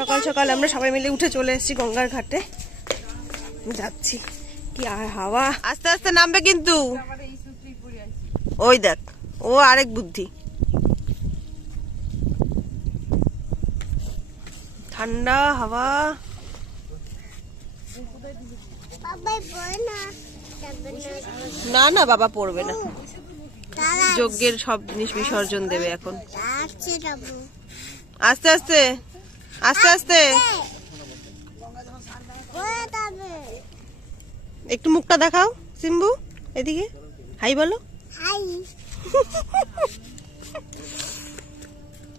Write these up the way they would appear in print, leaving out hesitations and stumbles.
সকাল সকাল আমরা সবাই মিলে উঠে চলে এসেছি গঙ্গার ঘাটে, যাচ্ছি। কি আর হাওয়া, আস্তে আস্তে নামবে কিন্তু। ওই দেখ, ও আরেক বুদ্ধি। ঠান্ডা হাওয়া। না না বাবা পড়বে না, যজ্ঞের সব জিনিস বিসর্জন দেবে এখন। আস্তে আস্তে আস্তে আস্তে, একটু মুখটা দেখাও সিম্বু, এদিকে হাই বলো।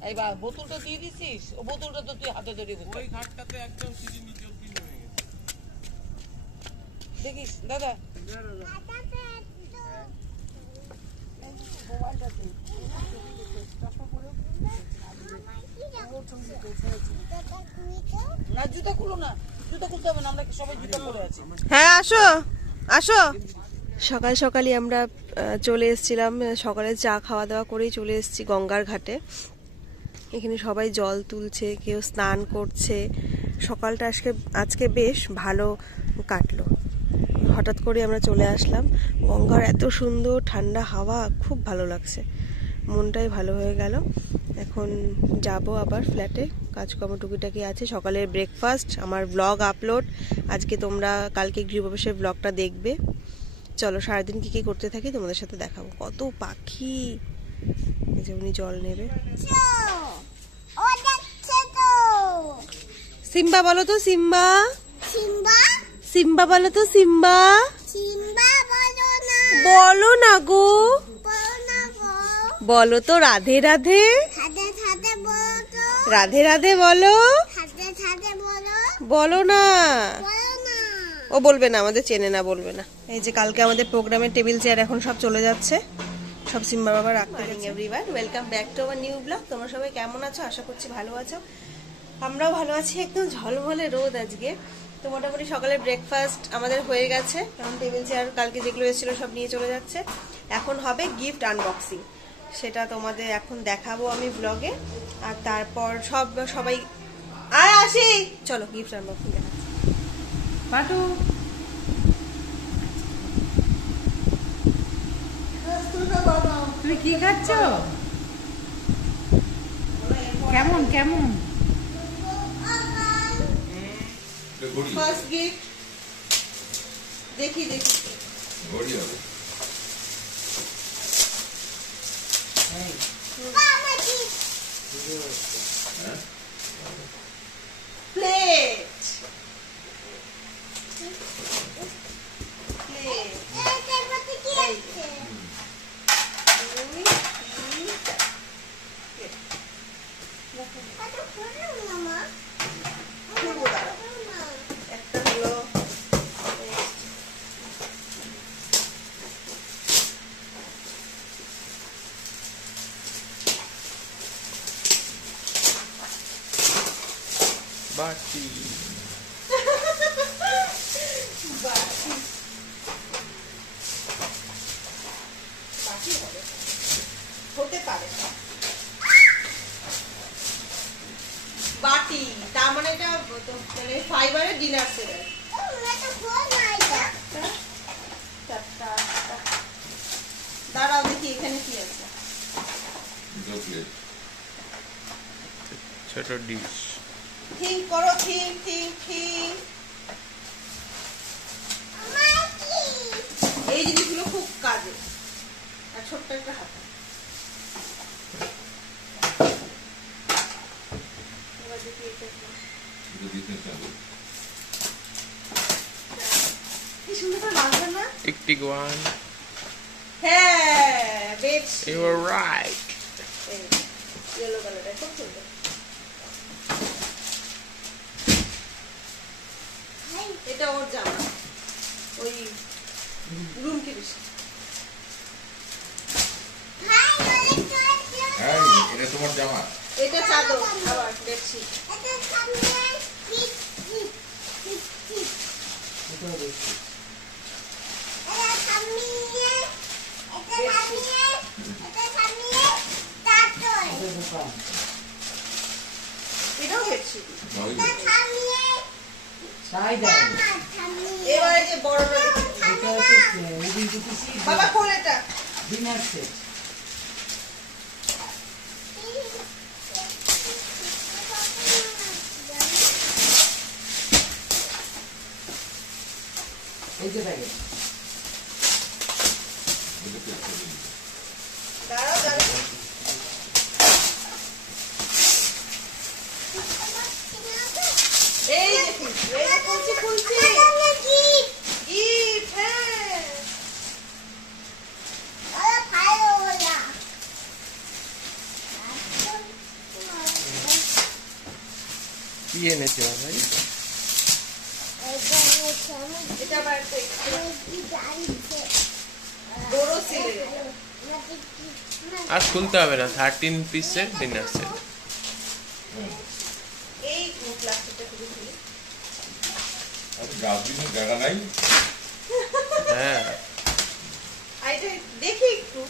এইবার বোতলটা দিয়ে দিছিস, ও বোতলটা তো তুই হাতে ধরে ওই ঘাটটাতে একদম সিঁড়ি নিচে অবধি নেমে গেছে। দেখিস দাদা, না জুতা খুলো না, জুতা খুলতে হবে না, আমরা সবাই জুতা পরে আছি। হ্যাঁ আসো আসো। সকাল সকালই আমরা চলে এসেছিলাম, সকালে চা খাওয়া দাওয়া করেই চলে এসেছি গঙ্গার ঘাটে। এখানে সবাই জল তুলছে, কেউ স্নান করছে। সকালটা আজকে বেশ ভালো কাটলো। হঠাৎ করে আমরা চলে আসলাম, গঙ্গার এত সুন্দর ঠান্ডা হাওয়া, খুব ভালো লাগছে, মনটাই ভালো হয়ে গেল। এখন যাব আবার ফ্ল্যাটে, কাজকর্ম টুকিটাকি আছে। সকালের ব্রেকফাস্ট, আমার ব্লগ আপলোড আজকে, তোমরা কালকে গৃহপ্রবেশের ব্লগটা দেখবে। চলো সারাদিন কি কি করতে থাকি তোমাদের সাথে দেখাবো। কত পাখি, উনি জল নেবে। সিম্বা বলো তো, সিম্বা সিম্বা বলো তো, সিম্বা বলো না গো, বলো তো রাধে রাধে, রাধে রাধে বলো, বলো না। ও বলবে না, আমাদের চেনে না, বলবে না। এই যে কালকে আমাদের প্রোগ্রামের টেবিল চেয়ার এখন সব চলে যাচ্ছে, সব সিম্বা বাবা রাখতে গেছে। Everyone, welcome back to our new blog. তোমরা সবাই কেমন আছো? আশা করছি ভালো আছো, আমরাও ভালো আছি। একদম ঝলমলে রোদ আজকে। তো মোটামুটি সকালের ব্রেকফাস্ট আমাদের হয়ে গেছে, কারণ টেবিল চেয়ার কালকে যেগুলো এসেছিলো সব নিয়ে চলে যাচ্ছে। এখন হবে গিফট আনবক্সিং, সেটা তোমাদের এখন দেখাবো আমি ব্লগে। আর তারপর সবাই আসি, চলো গিফট আনবক্সিং দেখাচ্ছি। পাটু তুমি কি খাচ্ছ? কেমন কেমন? ফার্স্ট গিফট দেখি দেখি। প্লেট, একটা হলো বাটি, হতে পারে বাটি, তার মানে এটা মানে ফাইবারের ডিনার সেট। দাঁড়াও দেখি এখানে কি আছে। ছোট ডিশ, থিঙ্ক করো, থিঙ্ক থিঙ্ক থিঙ্ক। এই জিনিসগুলো খুব কাজে, আর ছোট্ট একটা হাতা। কি সুন্দর করে বাঁধবে না? Tick one. হ্যাঁ বেশ, ইউ আর রাইট। ইয়েলো কালারটা খুব সুন্দর। এটা ওর জামা, ওই রুম কি বেশি। এটা তোমার জামা? এটা চাদর, আবার বেডশিট। এটাও বেডশিট। ছাই দেয় এবারে যে বড়টা এটা হচ্ছে উদিন দুটি বাবা খোল এটা। ডিনার সেট এই যে ব্যাগে দাঁড়াও দাঁড়াও। এই যে খুলছি, এই যে খুলছি খুলছি। গিফট, হ্যাঁ। কি এনেছে ভাই? এটা বাড়তে বড় সিলের। আর খুলতে হবে না, 13 পিসের ডিনার সেট। এই প্লাস্টিকটা খুলে খুলি। গাছগুলোর জায়গা নাই। হ্যাঁ, আর এটা দেখি একটু।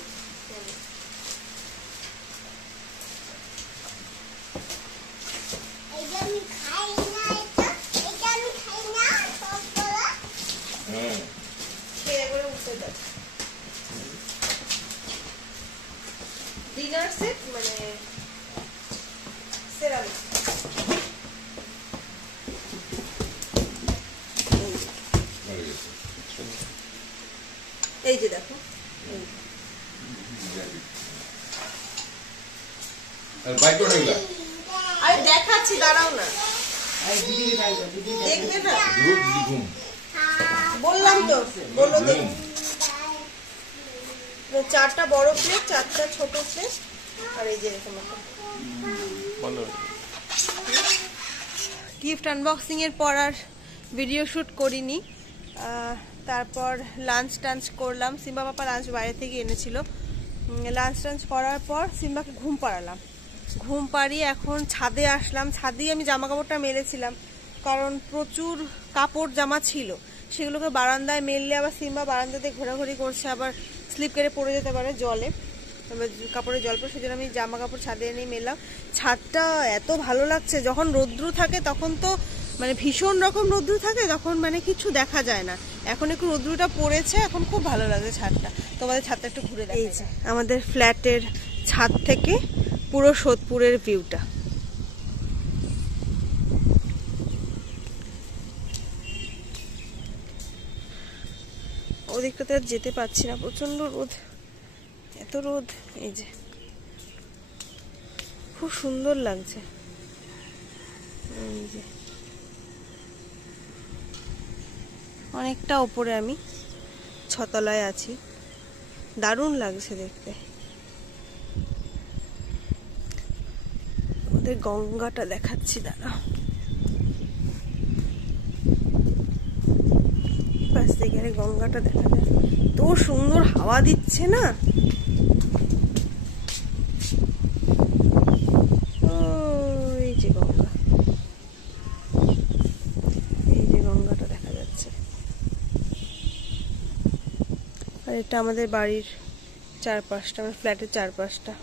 খেয়ে একবারে উঠে যাবে। ডিনার সেট মানে সেরামিক। এই যে দেখো, আরে দেখাচ্ছি, দাঁড়াও না, এই দিদি বাইরে দিদি দেখবে না? বললাম তো, বলো দেখ। 4টা বড় প্লেট, 4টা ছোট প্লেট, আর এই যে এরকম একটা বলো। গিফট আনবক্সিং এর পর আর ভিডিও শুট করিনি। তারপর লাঞ্চ টাঞ্চ করলাম। সিম্বা পাপা লাঞ্চ বাইরে থেকে এনেছিল। লাঞ্চ টাঞ্চ করার পর সিম্বাকে ঘুম পাড়ালাম। ঘুম পাড়িয়ে এখন ছাদে আসলাম। ছাদেই আমি জামা কাপড়টা মেলেছিলাম, কারণ প্রচুর কাপড় জামা ছিল। সেগুলোকে বারান্দায় মেললে আবার সিম্বা বারান্দাতে ঘোরাঘুরি করছে, আবার স্লিপ কেটে পড়ে যেতে পারে জলে, কাপড়ে জল পড়ে। সেজন্য আমি জামা কাপড় ছাদে এনে মেললাম। ছাদটা এত ভালো লাগছে। যখন রোদ্রু থাকে তখন তো মানে ভীষণ রকম রোদ্রু থাকে, তখন মানে কিছু দেখা যায় না। এখন একটু রোদ্রুটা পড়েছে, এখন খুব ভালো লাগে ছাদটা। তোমাদের ছাদটা একটু ঘুরে দেখাই। এই যে আমাদের ফ্ল্যাটের ছাদ থেকে পুরো সোদপুরের ভিউটা। ওদিকটাতে আর যেতে পারছি না, প্রচন্ড রোদ, এত রোদ। এই যে খুব সুন্দর লাগছে। এই যে অনেকটা উপরে আমি ছতলায় আছি, দারুণ লাগছে দেখতে। আমাদের গঙ্গাটা দেখাচ্ছি, দাঁড়া। পাশ থেকে গঙ্গাটা দেখা যায়, তো সুন্দর হাওয়া দিচ্ছে না। এই যে গঙ্গা, এই যে গঙ্গাটা দেখা যাচ্ছে। আর এটা আমাদের বাড়ির চারপাশটা, আমার ফ্ল্যাটের চারপাশটা।